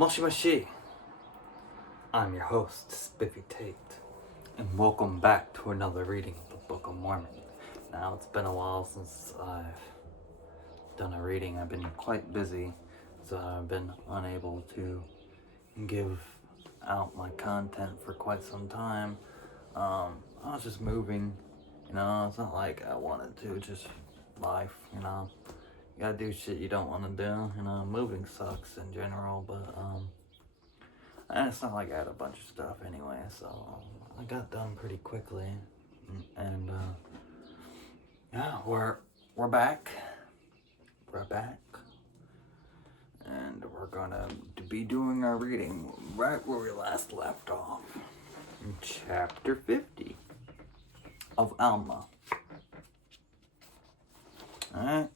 Moshi Moshi! I'm your host, Spiffy Tate, and welcome back to another reading of the Book of Mormon. Now, it's been a while since I've done a reading. I've been quite busy, so I've been unable to give out my content for quite some time. I was just moving, it's not like I wanted to, just life, You gotta do shit you don't want to do, moving sucks in general, but, and it's not like I had a bunch of stuff anyway, so I got done pretty quickly, and, yeah, we're back, and we're gonna be doing our reading right where we last left off, in chapter 50 of Alma. Alright.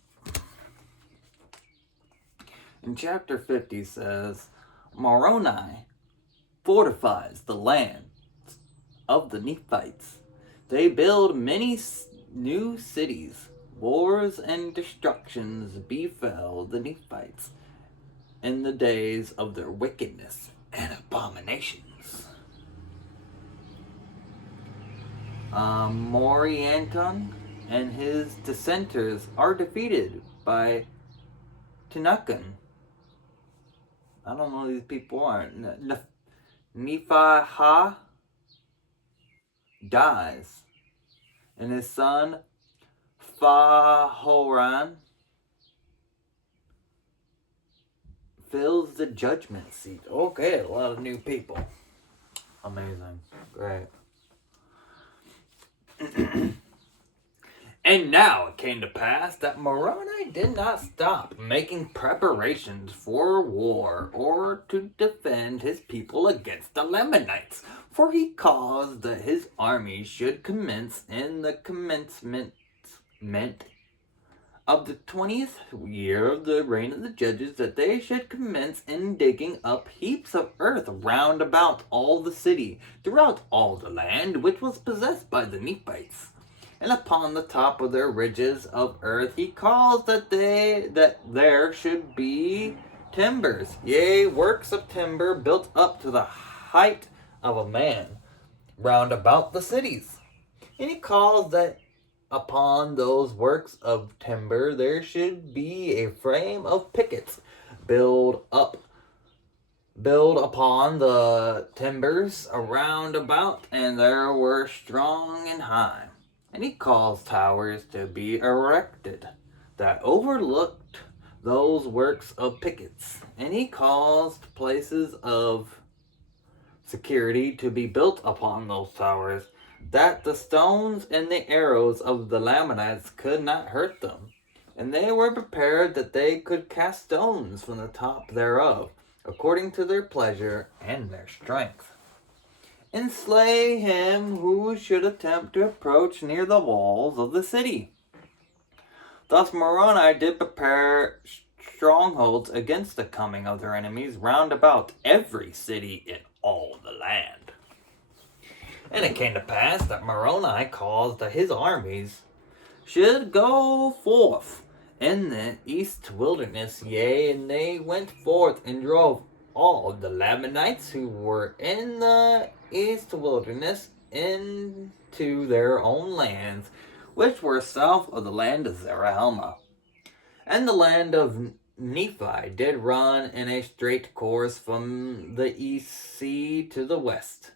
In chapter 50 says, Moroni fortifies the land of the Nephites. They build many new cities. Wars and destructions befell the Nephites in the days of their wickedness and abominations. Morianton and his dissenters are defeated by Tinakan. I don't know who these people are. Nephi dies, and his son Fahoran fills the judgment seat. Okay, a lot of new people. Amazing. Great. And now it came to pass that Moroni did not stop making preparations for war or to defend his people against the Lamanites, for he caused that his army should commence in the commencement of the 20th year of the reign of the judges, that they should commence in digging up heaps of earth round about all the city, throughout all the land which was possessed by the Nephites. And upon the top of their ridges of earth he caused that there should be timbers, yea, works of timber built up to the height of a man, round about the cities. And he caused that upon those works of timber there should be a frame of pickets build upon the timbers around about, and there were strong and high. And he caused towers to be erected that overlooked those works of pickets. And he caused places of security to be built upon those towers, that the stones and the arrows of the Lamanites could not hurt them. And they were prepared that they could cast stones from the top thereof, according to their pleasure and their strength, and slay him who should attempt to approach near the walls of the city. Thus Moroni did prepare strongholds against the coming of their enemies round about every city in all the land. And it came to pass that Moroni caused that his armies should go forth in the east wilderness, yea, and they went forth and drove all the Lamanites who were in the east wilderness into their own lands, which were south of the land of Zarahemla. And the land of Nephi did run in a straight course from the east sea to the west.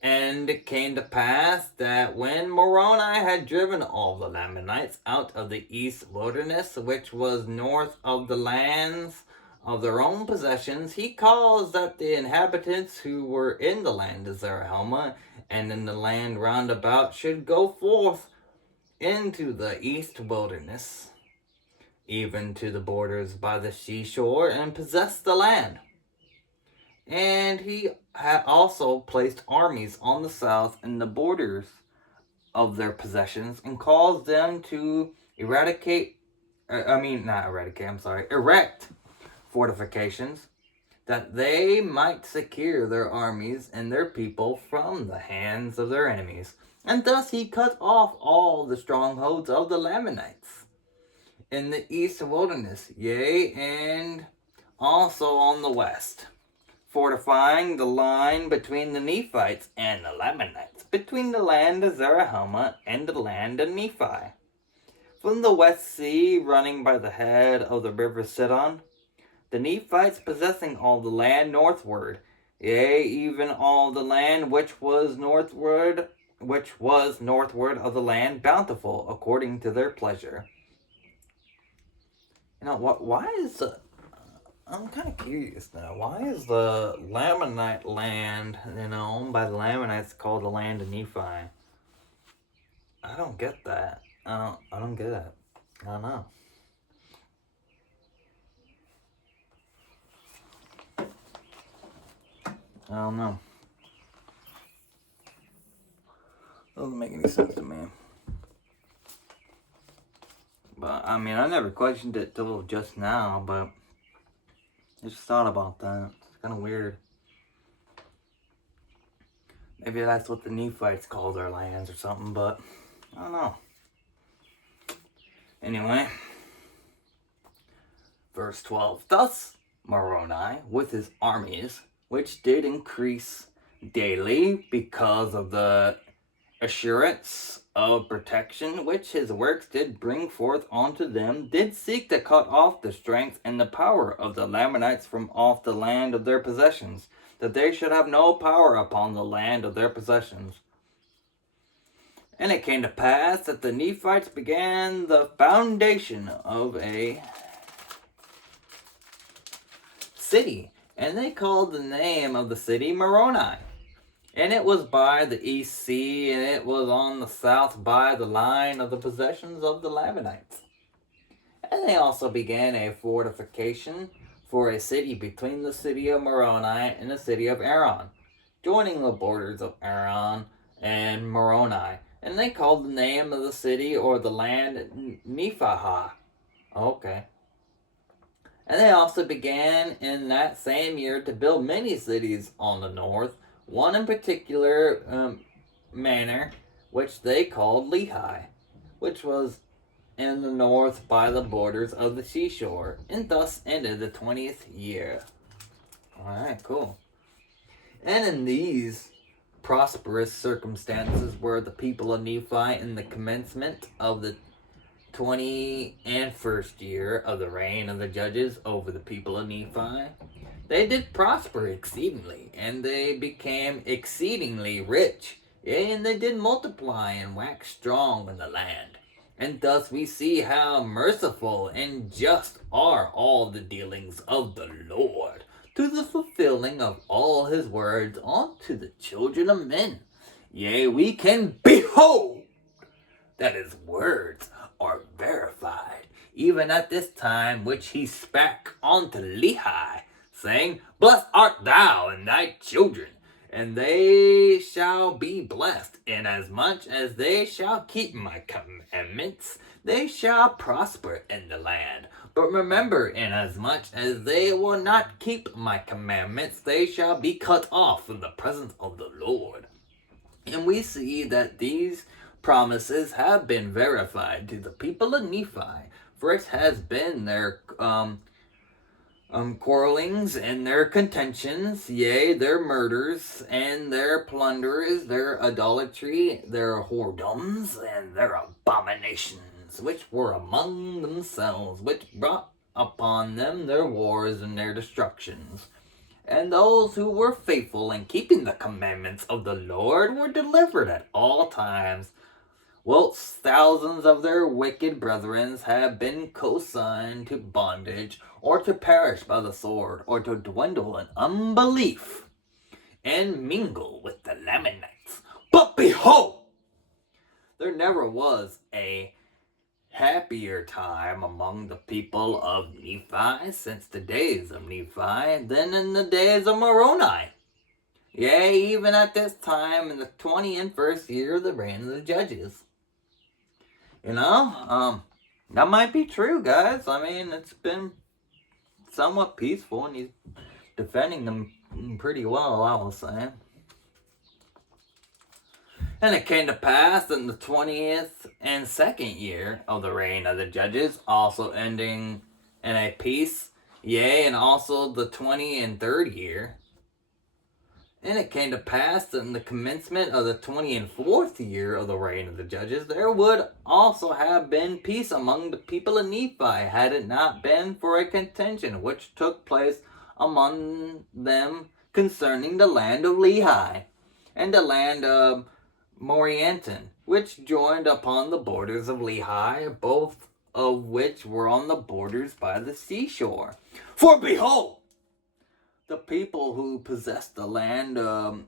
And it came to pass that when Moroni had driven all the Lamanites out of the east wilderness, which was north of the lands of their own possessions, he caused that the inhabitants who were in the land of Zarahemla and in the land round about should go forth into the east wilderness, even to the borders by the seashore, and possess the land. And he had also placed armies on the south in the borders of their possessions, and caused them to erect fortifications, that they might secure their armies and their people from the hands of their enemies. And thus he cut off all the strongholds of the Lamanites in the east wilderness, yea, and also on the west. fortifying the line between the Nephites and the Lamanites, between the land of Zarahemla and the land of Nephi. From the West Sea, running by the head of the river Sidon, the Nephites possessing all the land northward, yea, even all the land which was northward of the land bountiful, according to their pleasure. Why is the... I'm kind of curious now. Why is the Lamanite land, owned by the Lamanites called the land of Nephi? I don't get that. I don't get it. I don't know. I don't know. Doesn't make any sense to me. But, I never questioned it till just now, but I just thought about that. It's kind of weird. Maybe that's what the Nephites call their lands or something, but I don't know. Anyway, verse 12. Thus Moroni, with his armies, which did increase daily because of the assurance of protection which his works did bring forth unto them, did seek to cut off the strength and the power of the Lamanites from off the land of their possessions, that they should have no power upon the land of their possessions. And it came to pass that the Nephites began the foundation of a city, and they called the name of the city Moroni. And it was by the east sea, and it was on the south by the line of the possessions of the Lamanites. And they also began a fortification for a city between the city of Moroni and the city of Aron, joining the borders of Aron and Moroni. And they called the name of the city or the land Nephi. Okay. And they also began in that same year to build many cities on the north, one in particular manner, which they called Lehi, which was in the north by the borders of the seashore, and thus ended the 20th year. Alright, cool. And in these prosperous circumstances were the people of Nephi in the commencement of the 21st year of the reign of the judges over the people of Nephi. They did prosper exceedingly, and they became exceedingly rich, and they did multiply and wax strong in the land. And thus we see how merciful and just are all the dealings of the Lord, to the fulfilling of all his words unto the children of men. Yea, we can behold that his words are verified, even at this time which he spake unto Lehi, saying, Blessed art thou and thy children, and they shall be blessed, inasmuch as they shall keep my commandments, they shall prosper in the land. But remember, inasmuch as they will not keep my commandments, they shall be cut off from the presence of the Lord. And we see that these promises have been verified to the people of Nephi, for it has been their quarrelings and their contentions, yea, their murders and their plunders, their idolatry, their whoredoms, and their abominations, which were among themselves, which brought upon them their wars and their destructions. And those who were faithful in keeping the commandments of the Lord were delivered at all times, whilst thousands of their wicked brethren have been consigned to bondage, or to perish by the sword, or to dwindle in unbelief, and mingle with the Lamanites. But behold, there never was a happier time among the people of Nephi since the days of Nephi than in the days of Moroni. Yea, even at this time in the 21st year of the reign of the judges. That might be true, guys. It's been somewhat peaceful, and he's defending them pretty well, I will say. And it came to pass in the 20th and second year of the reign of the judges, also ending in a peace, yea, and also the 20 and third year And it came to pass that in the commencement of the 24th year of the reign of the judges, there would also have been peace among the people of Nephi, had it not been for a contention which took place among them concerning the land of Lehi and the land of Morianton, which joined upon the borders of Lehi, both of which were on the borders by the seashore. For behold, the people who possessed the land of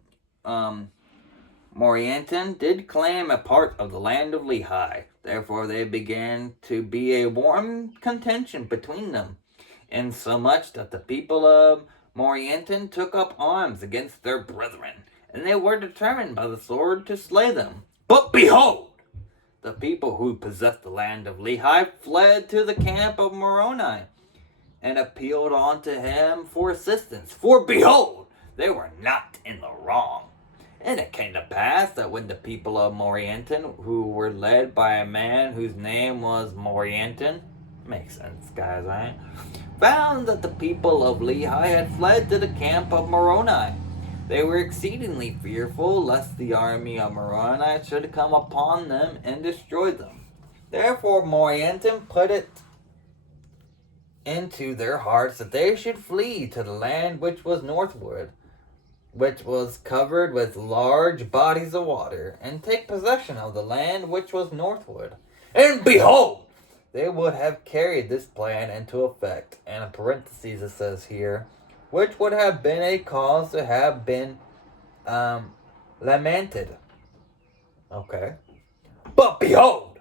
Morianton did claim a part of the land of Lehi. Therefore they began to be a warm contention between them, insomuch that the people of Morianton took up arms against their brethren, and they were determined by the sword to slay them. But behold, the people who possessed the land of Lehi fled to the camp of Moroni, and appealed unto him for assistance. For behold, they were not in the wrong. And it came to pass that when the people of Morianton, who were led by a man whose name was Morianton, makes sense, guys, right? Found that the people of Lehi had fled to the camp of Moroni, they were exceedingly fearful lest the army of Moroni should come upon them and destroy them. Therefore Morianton put it into their hearts that they should flee to the land which was northward, which was covered with large bodies of water, and take possession of the land which was northward. And behold, they would have carried this plan into effect. And in parentheses it says here, which would have been a cause to have been lamented. Okay. But behold,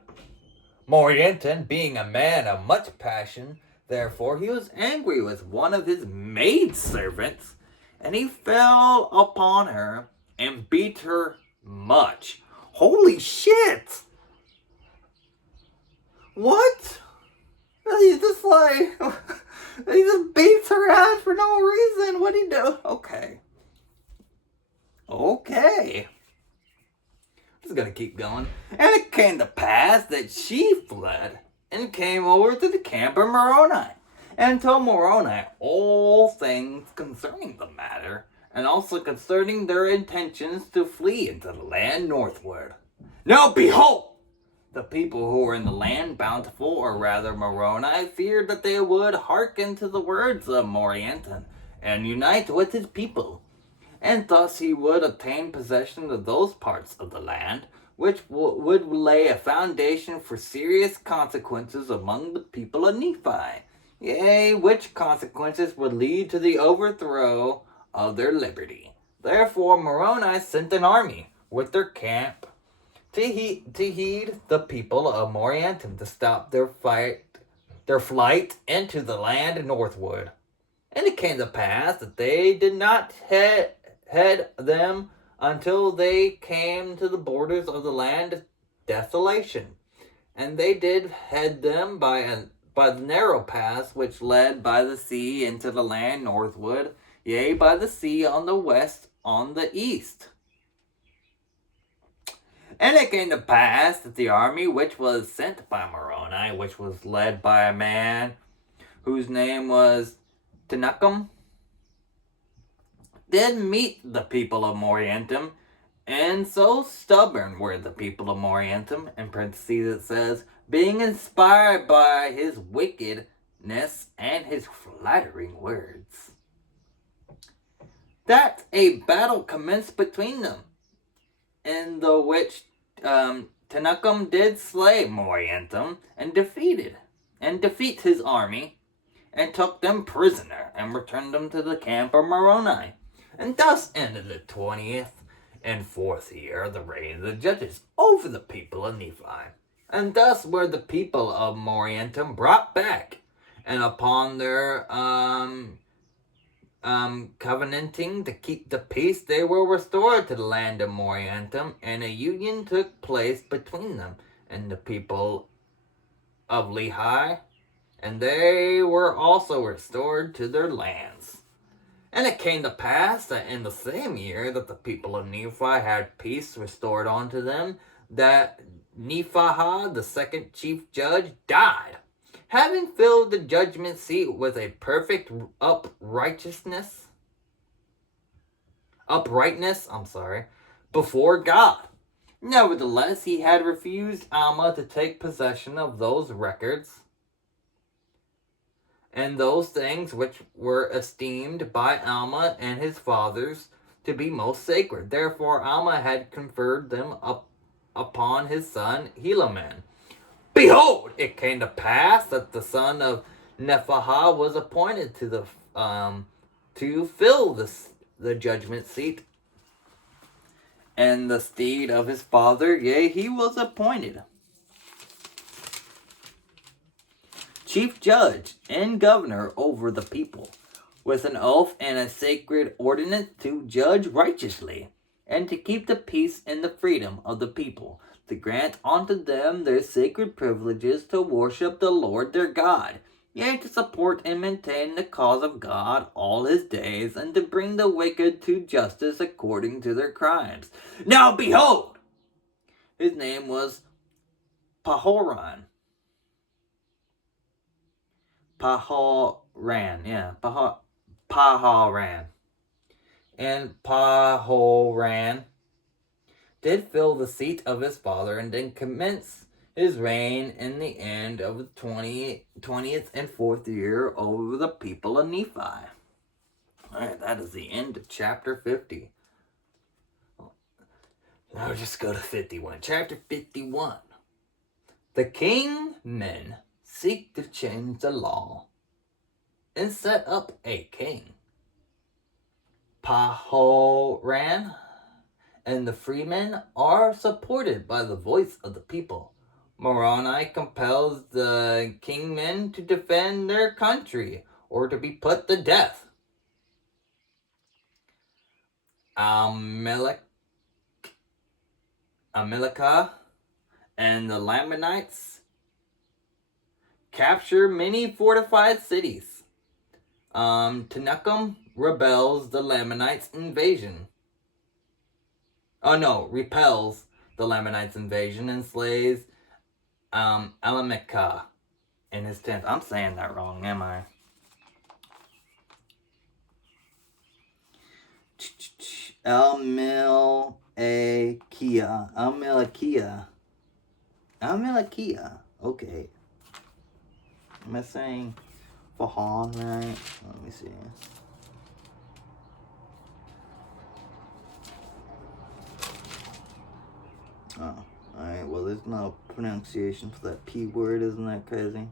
Morianton, being a man of much passion, therefore he was angry with one of his maidservants, and he fell upon her and beat her much. Holy shit! What? He just like, he just beats her ass for no reason. What'd he do? Okay. I'm just gonna keep going. And it came to pass that she fled and came over to the camp of Moroni, and told Moroni all things concerning the matter, and also concerning their intentions to flee into the land northward. Now behold, the people who were in the land bountiful, or rather Moroni, feared that they would hearken to the words of Morianton, and unite with his people, and thus he would obtain possession of those parts of the land which would lay a foundation for serious consequences among the people of Nephi, yea, which consequences would lead to the overthrow of their liberty. Therefore Moroni sent an army with their camp to heed the people of Morianton to stop their flight into the land northward. And it came to pass that they did not head them until they came to the borders of the land of desolation. And they did head them by the narrow pass which led by the sea into the land northward, yea, by the sea on the west, on the east. And it came to pass that the army which was sent by Moroni, which was led by a man whose name was Tenuckum, did meet the people of Morianton, and so stubborn were the people of Morianton, in parentheses it says, being inspired by his wickedness and his flattering words, that a battle commenced between them, in the which Tenuckum did slay Morianton and defeat his army, and took them prisoner, and returned them to the camp of Moroni. And thus ended the 20th and 4th year of the reign of the judges over the people of Nephi. And thus were the people of Morianton brought back, and upon their covenanting to keep the peace, they were restored to the land of Morianton, and a union took place between them and the people of Lehi, and they were also restored to their lands. And it came to pass that in the same year that the people of Nephi had peace restored unto them, that Nephihah, the second chief judge, died, having filled the judgment seat with a perfect before God. Nevertheless, he had refused Alma to take possession of those records and those things which were esteemed by Alma and his fathers to be most sacred. Therefore, Alma had conferred them upon his son Helaman. Behold, it came to pass that the son of Nephahah was appointed to fill the judgment seat, and the steed of his father, yea, he was appointed chief judge and governor over the people, with an oath and a sacred ordinance to judge righteously, and to keep the peace and the freedom of the people, to grant unto them their sacred privileges to worship the Lord their God, yea, to support and maintain the cause of God all his days, and to bring the wicked to justice according to their crimes. Now behold, his name was Pahoran. Pahoran. And Pahoran did fill the seat of his father, and then commence his reign in the end of the 20th and 4th year over the people of Nephi. Alright, that is the end of chapter 50. Now we'll just go to 51. Chapter 51. The kingmen seek to change the law and set up a king. Pahoran and the freemen are supported by the voice of the people. Moroni compels the kingmen to defend their country or to be put to death. Amalekah and the Lamanites capture many fortified cities. Tenuchem repels the Lamanites' invasion and slays Alamekah in his tent. I'm saying that wrong, am I? Almelakia. Okay. Am I saying Fahan right? Let me see. Oh, alright. Well, there's no pronunciation for that P word. Isn't that crazy?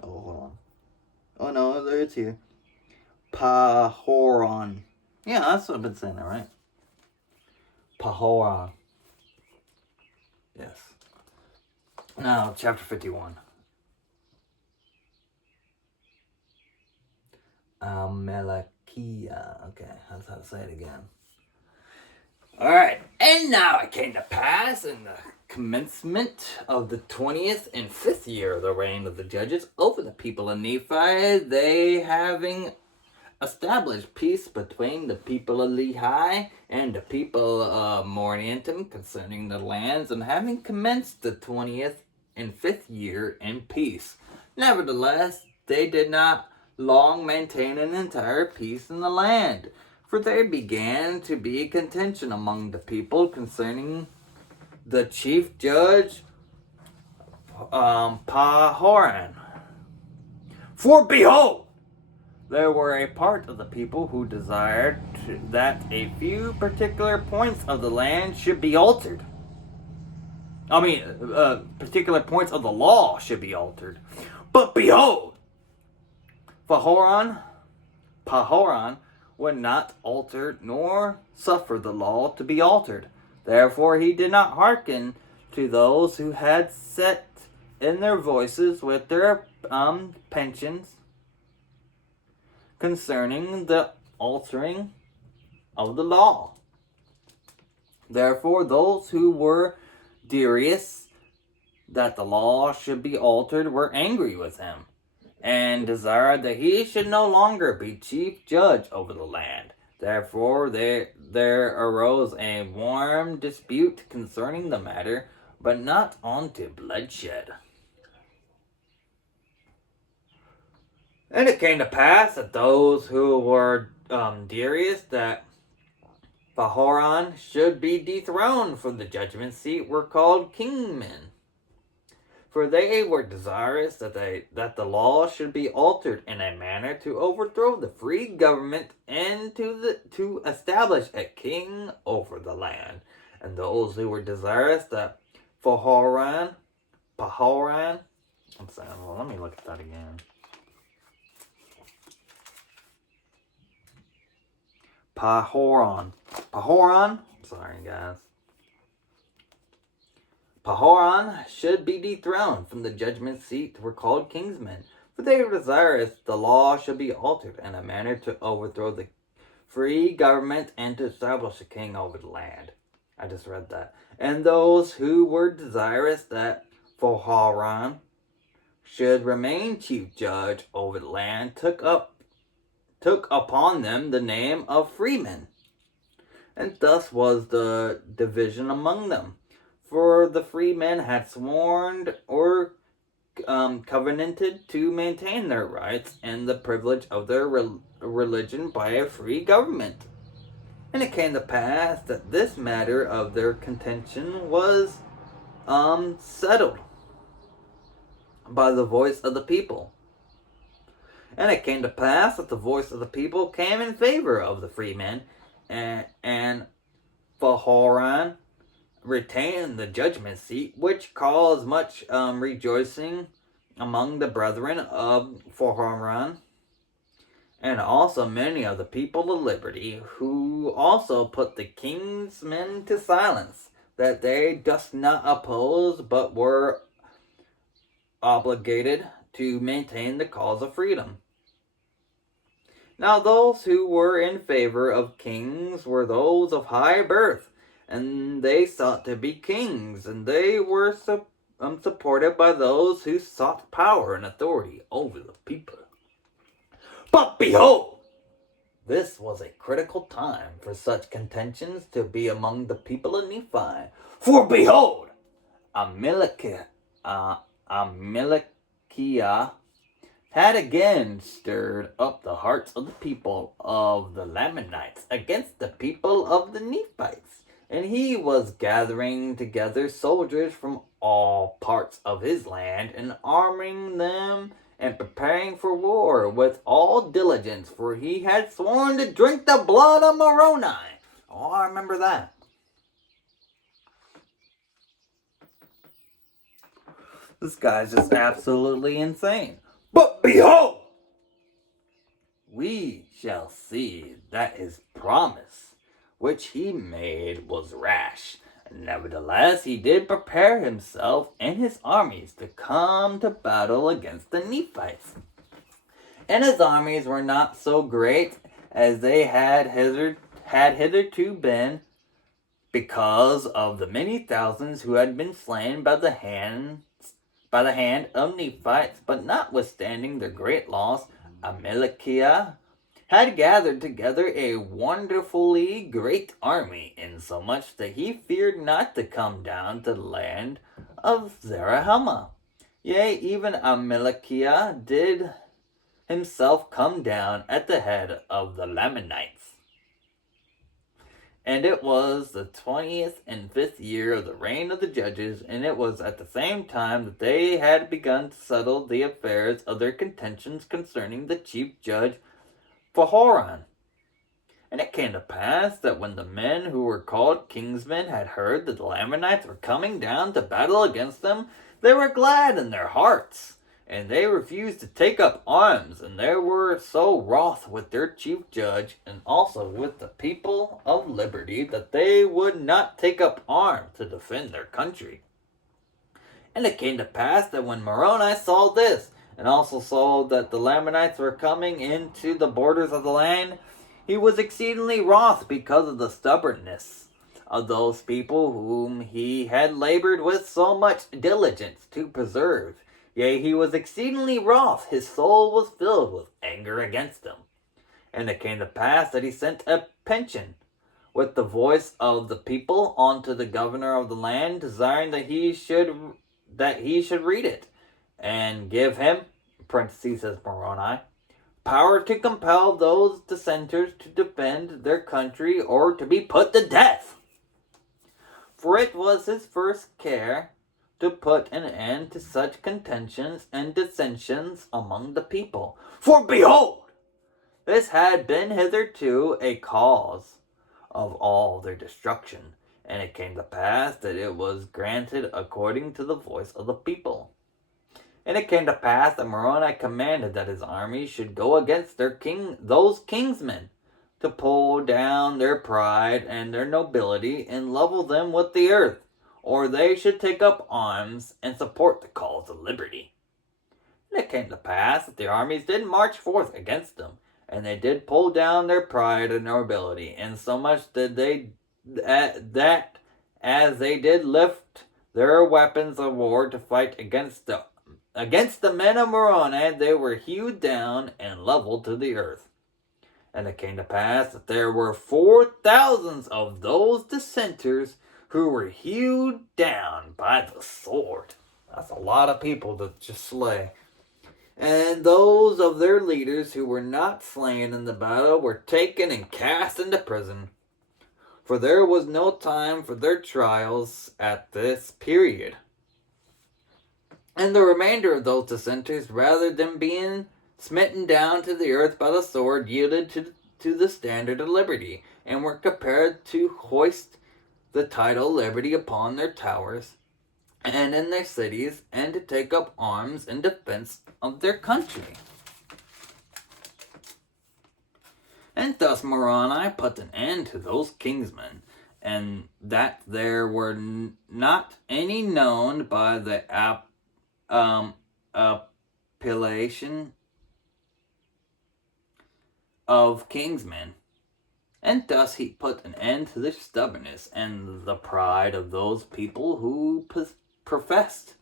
Oh, hold on. Oh, no, there it's here. Pahoran. Yeah, that's what I've been saying, that right? Pahoran. Yes. Now, chapter 51. Melakia. Okay, that's how to say it again. Alright, and now it came to pass in the commencement of the 20th and 5th year of the reign of the judges over the people of Nephi, they having established peace between the people of Lehi and the people of Moriantum concerning the lands, and having commenced the 20th and 5th year in peace. Nevertheless, they did not long maintain an entire peace in the land, for there began to be contention among the people concerning the chief judge Pahoran. For behold, there were a part of the people who desired that a few particular points of the land should be altered. Particular points of the law should be altered. But behold, Pahoran would not alter nor suffer the law to be altered. Therefore he did not hearken to those who had set in their voices with their pensions concerning the altering of the law. Therefore those who were desirous that the law should be altered were angry with him, and desired that he should no longer be chief judge over the land. Therefore there arose a warm dispute concerning the matter, but not unto bloodshed. And it came to pass that those who were Darius that Pahoran should be dethroned from the judgment seat were called kingmen. For they were desirous that the law should be altered in a manner to overthrow the free government and to establish a king over the land. And those who were desirous that Pahoran, I'm sorry, well, let me look at that again. Pahoran, sorry guys. Pahoran should be dethroned from the judgment seat were called kingsmen, for they were desirous the law should be altered in a manner to overthrow the free government and to establish a king over the land. I just read that. And those who were desirous that Pahoran should remain chief judge over the land took upon them the name of freemen. And thus was the division among them. For the free men had sworn or covenanted to maintain their rights and the privilege of their religion by a free government. And it came to pass that this matter of their contention was settled by the voice of the people. And it came to pass that the voice of the people came in favor of the free men, and Pahoran retained the judgment seat, which caused much rejoicing among the brethren of Pahoran, and also many of the people of liberty, who also put the king's men to silence, that they durst not oppose, but were obligated to maintain the cause of freedom. Now those who were in favor of kings were those of high birth, and they sought to be kings, and they were supported by those who sought power and authority over the people. But behold, this was a critical time for such contentions to be among the people of Nephi. For behold, Amalekiah had again stirred up the hearts of the people of the Lamanites against the people of the Nephites. And he was gathering together soldiers from all parts of his land and arming them and preparing for war with all diligence, for he had sworn to drink the blood of Moroni. Oh, I remember that. This guy's just absolutely insane. But behold, we shall see that his promise which he made was rash. Nevertheless, he did prepare himself and his armies to come to battle against the Nephites. And his armies were not so great as they had hitherto been, because of the many thousands who had been slain by the hand of Nephites. But notwithstanding their great loss, Amalekiah had gathered together a wonderfully great army, insomuch that he feared not to come down to the land of Zarahemla. Yea, even Amalekiah did himself come down at the head of the Lamanites. And it was the 25th year of the reign of the judges, and it was at the same time that they had begun to settle the affairs of their contentions concerning the chief judge Pahoran. And it came to pass that when the men who were called kingsmen had heard that the Lamanites were coming down to battle against them, they were glad in their hearts, and they refused to take up arms, and they were so wroth with their chief judge and also with the people of liberty that they would not take up arms to defend their country. And it came to pass that when Moroni saw this, and also saw that the Lamanites were coming into the borders of the land, he was exceedingly wroth because of the stubbornness of those people whom he had labored with so much diligence to preserve. Yea, he was exceedingly wroth, his soul was filled with anger against them. And it came to pass that he sent a pension with the voice of the people unto the governor of the land, desiring that he should read it, and give him, parentheses says Moroni, power to compel those dissenters to defend their country or to be put to death. For it was his first care to put an end to such contentions and dissensions among the people. For behold, this had been hitherto a cause of all their destruction, and it came to pass that it was granted according to the voice of the people. And it came to pass that Moroni commanded that his army should go against those kingsmen, to pull down their pride and their nobility and level them with the earth, or they should take up arms and support the cause of liberty. And it came to pass that the armies did march forth against them, and they did pull down their pride and nobility, and so much did they that as they did lift their weapons of war to fight against the men of Moroni, they were hewed down and leveled to the earth. And it came to pass that there were 4,000 of those dissenters who were hewed down by the sword. That's a lot of people to just slay. And those of their leaders who were not slain in the battle were taken and cast into prison. For there was no time for their trials at this period. And the remainder of those dissenters, rather than being smitten down to the earth by the sword, yielded to the standard of liberty, and were prepared to hoist the title liberty upon their towers and in their cities, and to take up arms in defense of their country. And thus Moroni put an end to those kingsmen, and that there were not any known by the appellation of kingsmen. And thus he put an end to the stubbornness and the pride of those people who professed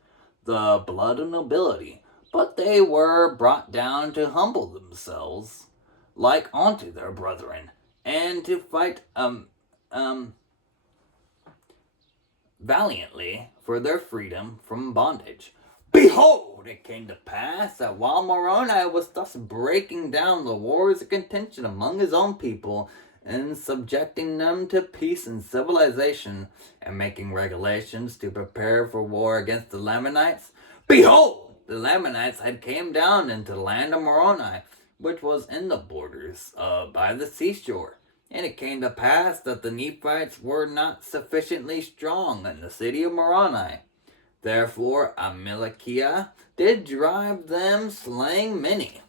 the blood of nobility, but they were brought down to humble themselves like unto their brethren, and to fight valiantly for their freedom from bondage. Behold, it came to pass that while Moroni was thus breaking down the wars of contention among his own people, and subjecting them to peace and civilization, and making regulations to prepare for war against the Lamanites, behold, the Lamanites had came down into the land of Moroni, which was in the borders by the seashore. And it came to pass that the Nephites were not sufficiently strong in the city of Moroni. Therefore Amalekiah did drive them, slaying many.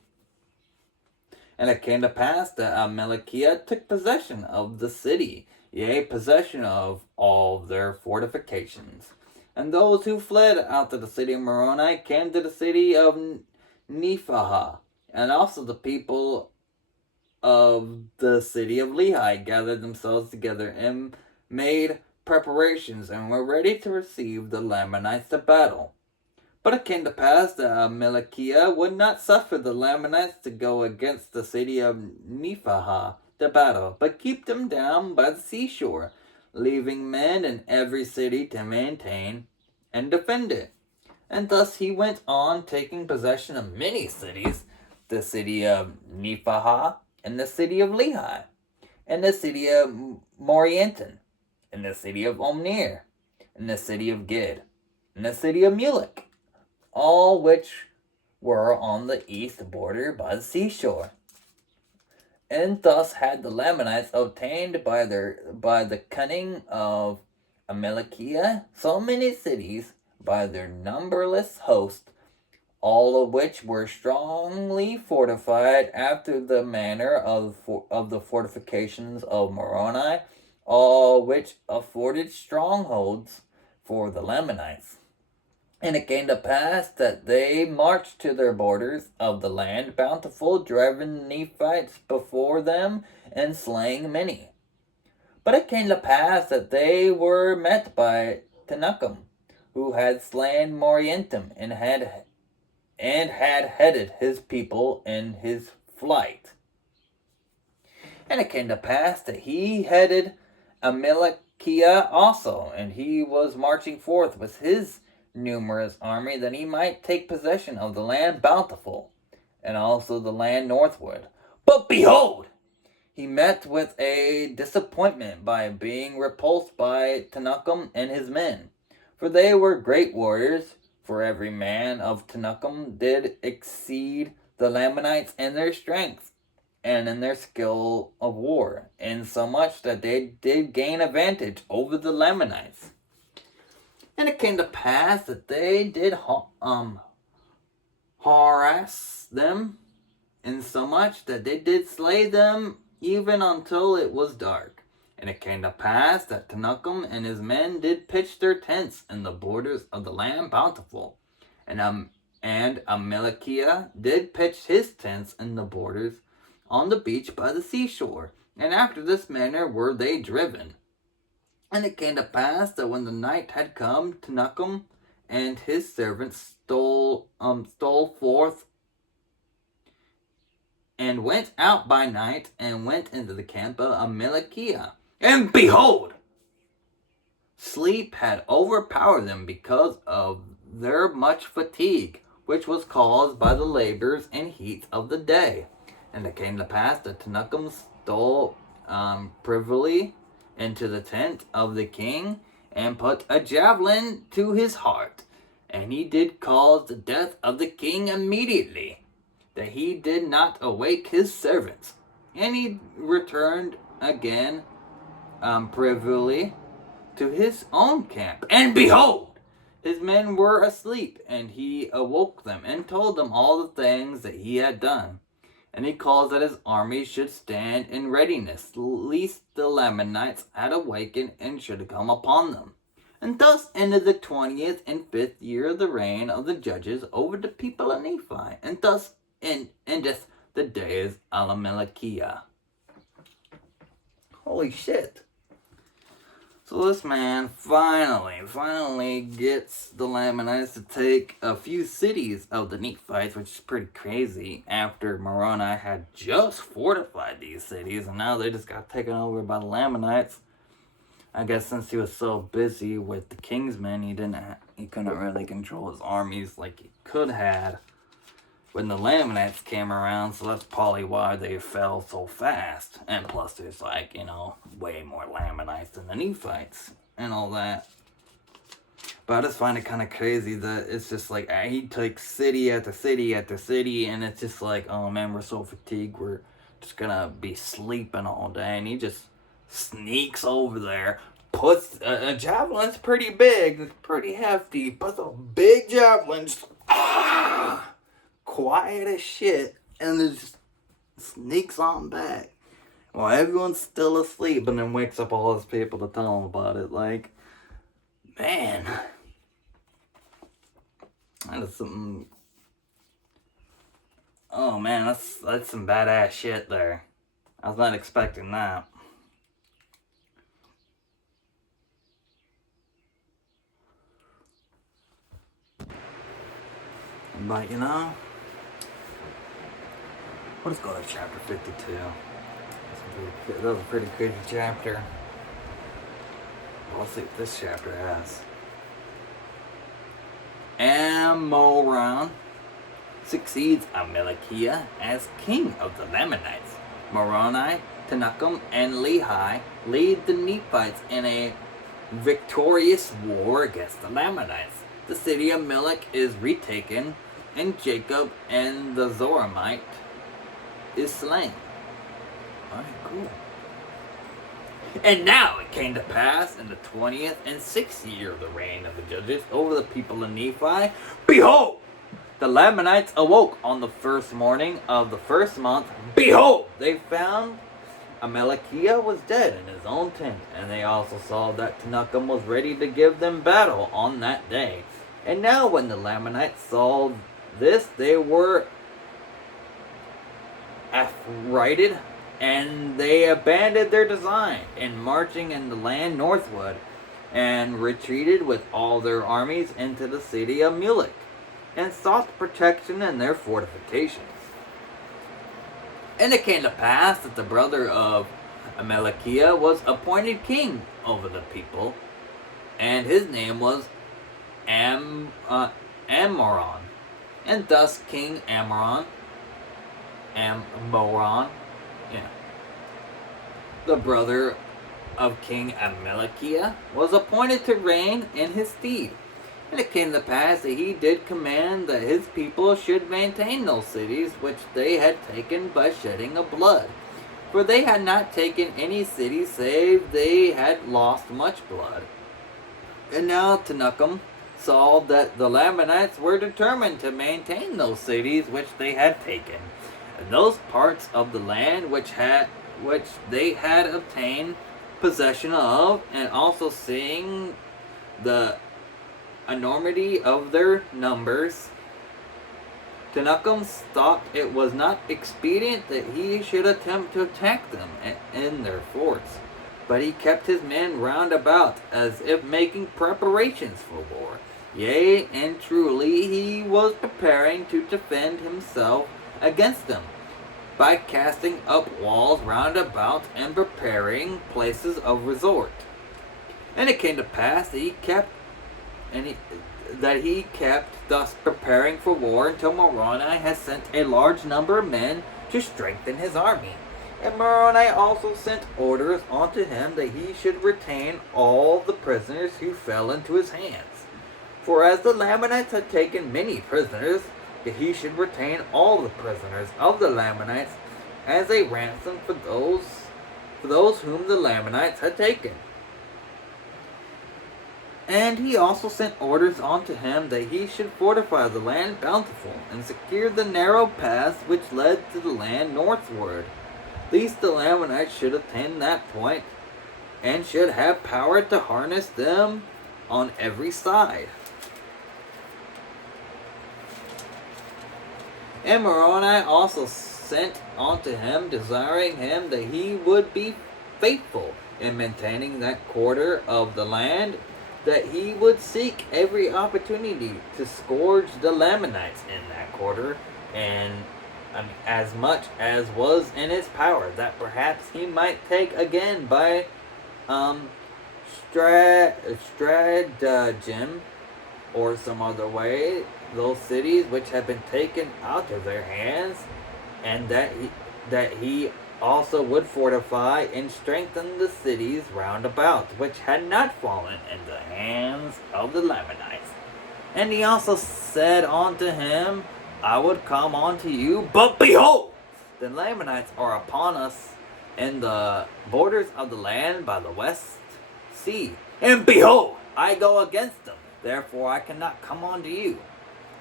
And it came to pass that Amalekiah took possession of the city, yea, possession of all their fortifications. And those who fled out of the city of Moroni came to the city of Nephahah, and also the people of the city of Lehi gathered themselves together and made preparations, and were ready to receive the Lamanites to battle. But it came to pass that Amalekiah would not suffer the Lamanites to go against the city of Nephahah to battle, but keep them down by the seashore, leaving men in every city to maintain and defend it. And thus he went on, taking possession of many cities, the city of Nephahah, and the city of Lehi, and the city of Morianton, and the city of Omnir, and the city of Gid, and the city of Mulek, all which were on the east border by the seashore. And thus had the Lamanites obtained by the cunning of Amalekiah so many cities by their numberless host, all of which were strongly fortified after the manner of the fortifications of Moroni, all which afforded strongholds for the Lamanites. And it came to pass that they marched to their borders of the land bountiful, driving the Nephites before them, and slaying many. But it came to pass that they were met by Tenuchem, who had slain Moriantum, and had headed his people in his flight. And it came to pass that he headed Amalekiah also, and he was marching forth with his numerous army, that he might take possession of the land bountiful. and also the land northward. But behold, he met with a disappointment by being repulsed by Tenakum and his men. For they were great warriors, for every man of Tenakum did exceed the Lamanites in their strength and in their skill of war, insomuch that they did gain advantage over the Lamanites. And it came to pass that they did harass them, insomuch that they did slay them even until it was dark. And it came to pass that Tenakum and his men did pitch their tents in the borders of the land bountiful. And Amalekiah did pitch his tents in the borders on the beach by the seashore. And after this manner were they driven. And it came to pass that when the night had come, Tenakum and his servants stole forth and went out by night and went into the camp of Amalekiah. And behold, sleep had overpowered them because of their much fatigue, which was caused by the labors and heat of the day. And it came to pass that Tenakum stole privily into the tent of the king, and put a javelin to his heart. And he did cause the death of the king immediately, that he did not awake his servants. And he returned again privily to his own camp. And behold, his men were asleep, and he awoke them, and told them all the things that he had done. And he caused that his army should stand in readiness, lest the Lamanites had awakened and should come upon them. And thus ended the 20th and 5th year of the reign of the judges over the people of Nephi. And thus endeth the days of Amalekiah. Holy shit. So this man finally gets the Lamanites to take a few cities of the Nephites, which is pretty crazy, after Moroni had just fortified these cities, and now they just got taken over by the Lamanites. I guess since he was so busy with the king's men, he couldn't really control his armies like he could have when the Lamanites came around, so that's probably why they fell so fast. And plus there's way more Lamanites than the Nephites and all that. But I just find it kind of crazy that it's just like he takes city after city after city, and it's just like, oh man, we're so fatigued, we're just gonna be sleeping all day, and he just sneaks over there, puts a javelin's pretty big, it's pretty hefty, puts a big javelin, quiet as shit, and then just sneaks on back while everyone's still asleep, and then wakes up all his people to tell them about it. Like, man, that is something. Oh man, that's some badass shit there. I was not expecting that. But let's go to chapter 52. That was a pretty crazy chapter. Let's see what this chapter has. Amoron succeeds Amalekiah as king of the Lamanites. Moroni, Tenakum, and Lehi lead the Nephites in a victorious war against the Lamanites. The city of Melech is retaken, and Jacob and the Zoramite is slain. Alright, cool. And now it came to pass in the 20th and 6th year of the reign of the judges over the people of Nephi, behold, the Lamanites awoke on the first morning of the first month. Behold, they found Amalekiah was dead in his own tent, and they also saw that Tenakum was ready to give them battle on that day. And now when the Lamanites saw this, they were affrighted, and they abandoned their design in marching in the land northward, and retreated with all their armies into the city of Mulek, and sought protection in their fortifications. And it came to pass that the brother of Amalekiah was appointed king over the people, and his name was Amoron. And thus King Amoron Ammoron, yeah, the brother of King Amalekiah, was appointed to reign in his stead. And it came to pass that he did command that his people should maintain those cities which they had taken by shedding of blood. For they had not taken any city save they had lost much blood. And now Tenuchem saw that the Lamanites were determined to maintain those cities which they had taken, and those parts of the land which they had obtained possession of, and also seeing the enormity of their numbers, Tenuchem thought it was not expedient that he should attempt to attack them in their forts, but he kept his men round about, as if making preparations for war. Yea, and truly he was preparing to defend himself against them, by casting up walls round about and preparing places of resort. And it came to pass that he kept thus preparing for war until Moroni had sent a large number of men to strengthen his army. And Moroni also sent orders unto him that he should retain all the prisoners who fell into his hands. For as the Lamanites had taken many prisoners, that he should retain all the prisoners of the Lamanites as a ransom for those whom the Lamanites had taken. And he also sent orders unto him that he should fortify the land bountiful, and secure the narrow paths which led to the land northward, lest the Lamanites should attain that point, and should have power to harness them on every side. And Moroni also sent unto him, desiring him that he would be faithful in maintaining that quarter of the land, that he would seek every opportunity to scourge the Lamanites in that quarter, and as much as was in his power, that perhaps he might take again by stratagem or some other way those cities which have been taken out of their hands, and that he also would fortify and strengthen the cities round about, which had not fallen into the hands of the Lamanites. And he also said unto him, I would come unto you, but behold, the Lamanites are upon us in the borders of the land by the west sea. And behold, I go against them, therefore I cannot come unto you.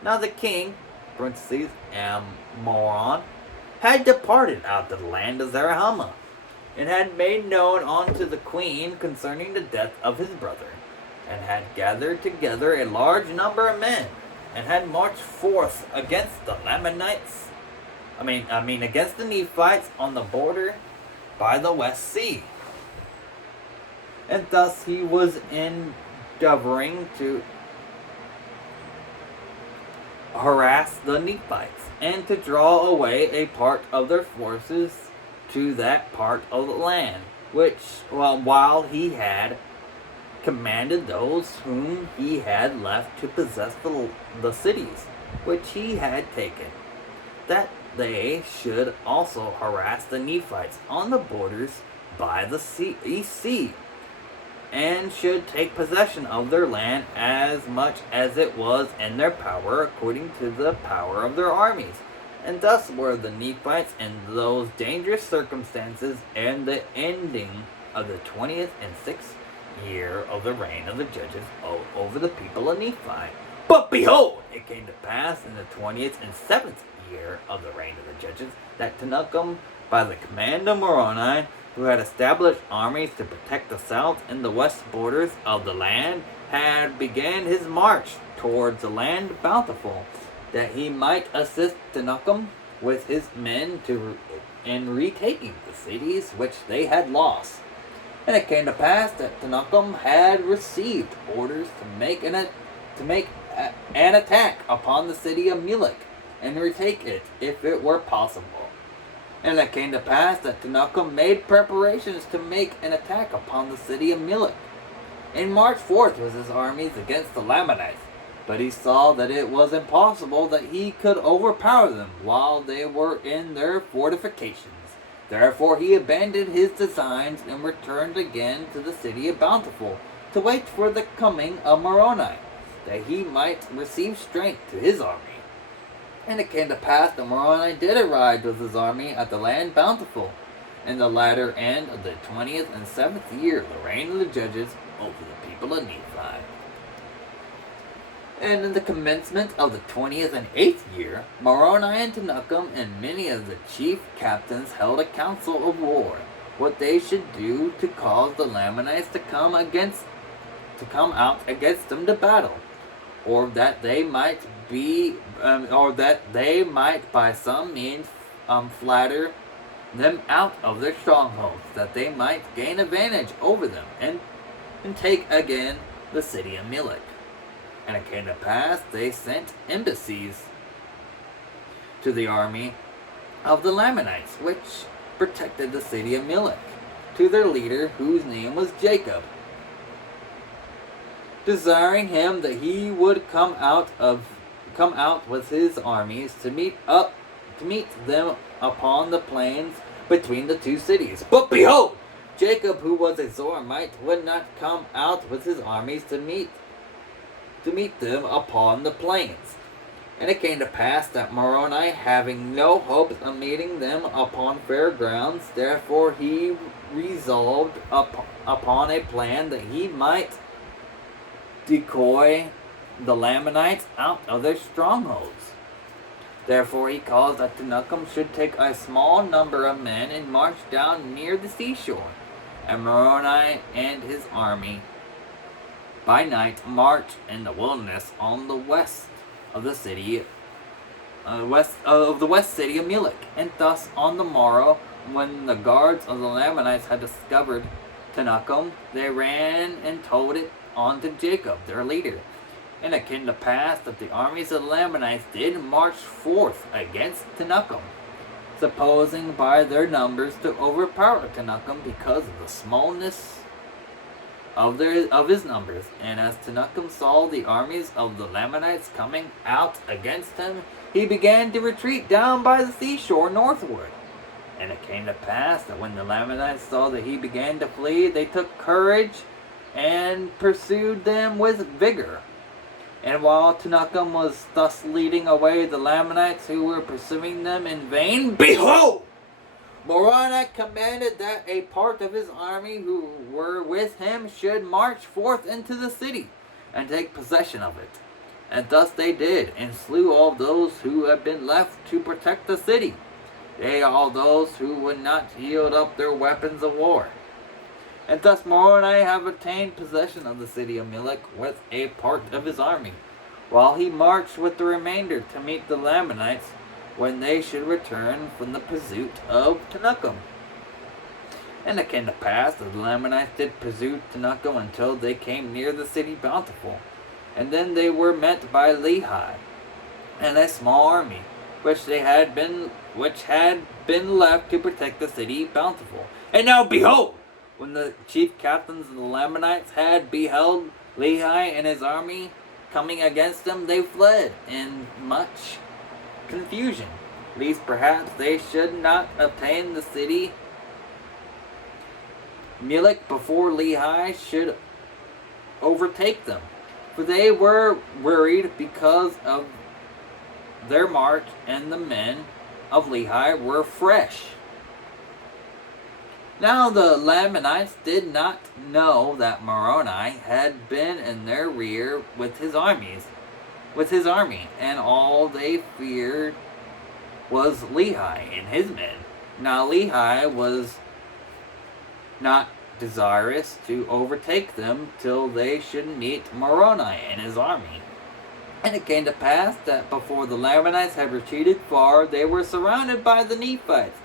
Now the king, parentheses, Ammoron, had departed out of the land of Zarahemla, and had made known unto the queen concerning the death of his brother, and had gathered together a large number of men, and had marched forth against the Lamanites, against the Nephites on the border by the west sea. And thus he was endeavoring to harass the Nephites, and to draw away a part of their forces to that part of the land, while he had commanded those whom he had left to possess the cities which he had taken, that they should also harass the Nephites on the borders by the east sea, and should take possession of their land as much as it was in their power, according to the power of their armies. And thus were the Nephites in those dangerous circumstances, and the ending of the 20th and 6th year of the reign of the judges over the people of Nephi. But behold, it came to pass in the 20th and 7th year of the reign of the judges, that Tenuchem, by the command of Moroni, who had established armies to protect the south and the west borders of the land, had began his march towards the land bountiful, that he might assist Tenuchem with his men in retaking the cities which they had lost. And it came to pass that Tenuchem had received orders to make an attack upon the city of Mulek, and retake it if it were possible. And it came to pass that Tenuchem made preparations to make an attack upon the city of Mulek, and marched forth with his armies against the Lamanites. But he saw that it was impossible that he could overpower them while they were in their fortifications. Therefore he abandoned his designs and returned again to the city of Bountiful to wait for the coming of Moroni, that he might receive strength to his army. And it came to pass that Moroni did arrive with his army at the land Bountiful, in the latter end of the 20th and 7th year of the reign of the judges over the people of Nephi. And in the commencement of the 20th and 8th year, Moroni and Tenuchem and many of the chief captains held a council of war, what they should do to cause the Lamanites to come out against them to battle, or that they might by some means flatter them out of their strongholds, that they might gain advantage over them and take again the city of Melech. And it came to pass they sent embassies to the army of the Lamanites, which protected the city of Melech, to their leader, whose name was Jacob, desiring him that he would come out with his armies to meet them upon the plains between the two cities. But behold, Jacob, who was a Zoramite, would not come out with his armies to meet them upon the plains. And it came to pass that Moroni, having no hopes of meeting them upon fair grounds, therefore he resolved upon a plan that he might decoy the Lamanites out of their strongholds. Therefore he caused that Tenuchem should take a small number of men and march down near the seashore, and Moroni and his army by night march in the wilderness on the west of the city, the west city of Melech. And thus on the morrow, when the guards of the Lamanites had discovered Tenuchem, they ran and told it on to Jacob, their leader. And it came to pass that the armies of the Lamanites did march forth against Tenuchem, supposing by their numbers to overpower Tenuchem because of the smallness of his numbers. And as Tenuchem saw the armies of the Lamanites coming out against him, he began to retreat down by the seashore northward. And it came to pass that when the Lamanites saw that he began to flee, they took courage and pursued them with vigor. And while Tenuchem was thus leading away the Lamanites who were pursuing them in vain, behold, Moroni commanded that a part of his army who were with him should march forth into the city and take possession of it. And thus they did, and slew all those who had been left to protect the city, yea, all those who would not yield up their weapons of war. And thus Moroni have obtained possession of the city of Melech with a part of his army, while he marched with the remainder to meet the Lamanites when they should return from the pursuit of Tenuchem. And it came to pass that the Lamanites did pursue Tenuchem until they came near the city Bountiful. And then they were met by Lehi and a small army, which had been left to protect the city Bountiful. And now behold, when the chief captains of the Lamanites had beheld Lehi and his army coming against them, they fled in much confusion, lest perhaps they should not obtain the city Melech before Lehi should overtake them. For they were worried because of their march, and the men of Lehi were fresh. Now the Lamanites did not know that Moroni had been in their rear with his army, and all they feared was Lehi and his men. Now Lehi was not desirous to overtake them till they should meet Moroni and his army. And it came to pass that before the Lamanites had retreated far, they were surrounded by the Nephites,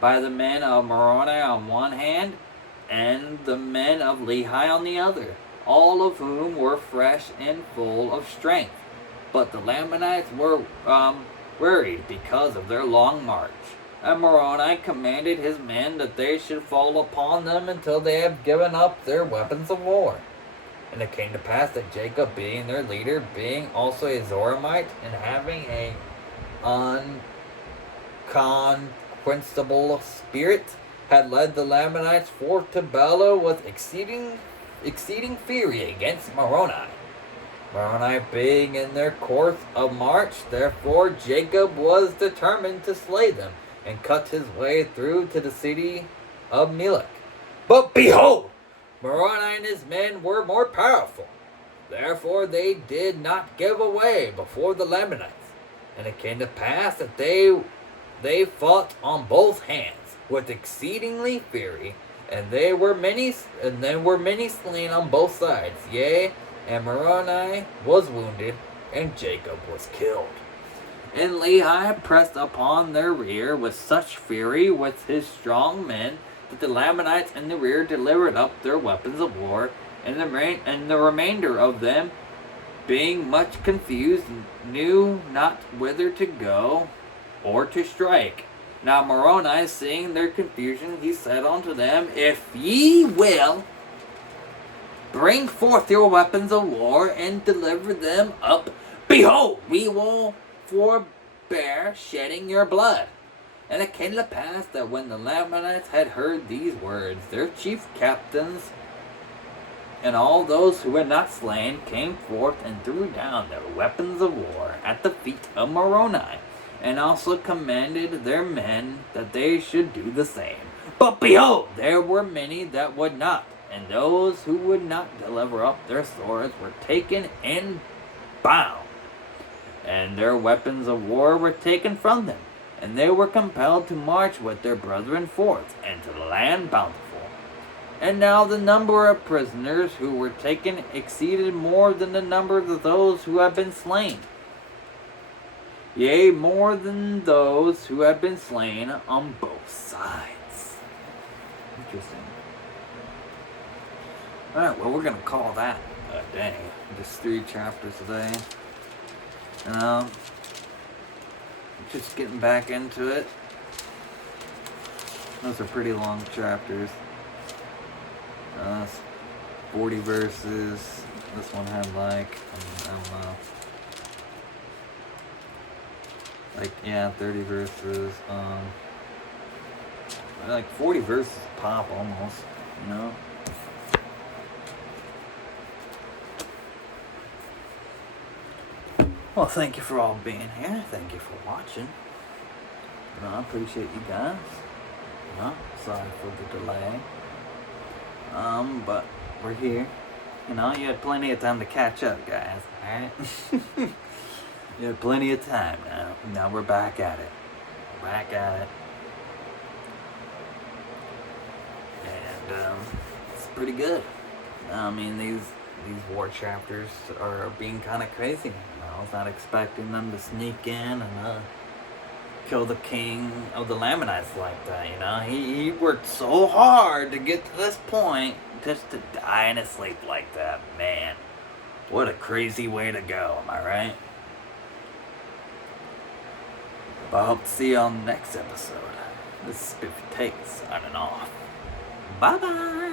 by the men of Moroni on one hand, and the men of Lehi on the other, all of whom were fresh and full of strength. But the Lamanites were worried because of their long march. And Moroni commanded his men that they should fall upon them until they had given up their weapons of war. And it came to pass that Jacob, being their leader, being also a Zoramite, and having a unconquenstable spirit, had led the Lamanites forth to battle with exceeding fury against Moroni. Moroni being in their course of march, therefore Jacob was determined to slay them, and cut his way through to the city of Melech. But behold, Moroni and his men were more powerful. Therefore they did not give away before the Lamanites. And it came to pass that they fought on both hands with exceedingly fury, and there were many slain on both sides. Yea, and Moroni was wounded, and Jacob was killed. And Lehi pressed upon their rear with such fury with his strong men, that the Lamanites in the rear delivered up their weapons of war, and the remainder of them, being much confused, knew not whither to go or to strike. Now Moroni, seeing their confusion, he said unto them, If ye will bring forth your weapons of war and deliver them up, behold, we will forbear shedding your blood. And it came to pass that when the Lamanites had heard these words, their chief captains and all those who had not slain came forth and threw down their weapons of war at the feet of Moroni, and also commanded their men that they should do the same. But behold, there were many that would not, and those who would not deliver up their swords were taken and bound, and their weapons of war were taken from them, and they were compelled to march with their brethren forth, and to the land bountiful. And now the number of prisoners who were taken exceeded more than the number of those who had been slain. Yea, more than those who had been slain on both sides. Interesting. Alright, well, we're going to call that a day. Just 3 chapters today. Just getting back into it. Those are pretty long chapters. 40 verses. This one had I don't know. 30 verses. 40 verses pop almost, you know. Well, thank you for all being here. Thank you for watching. I appreciate you guys. Sorry for the delay. But we're here. You had plenty of time to catch up, guys. Alright? You had plenty of time now. Now we're back at it. And it's pretty good. I mean, these war chapters are being kind of crazy. I was not expecting them to sneak in and kill the king of the Lamanites like that. He worked so hard to get to this point, just to die in his sleep like that. Man, what a crazy way to go, am I right? But I hope to see you on the next episode. This is Spiffy Takes signing off. Bye-bye!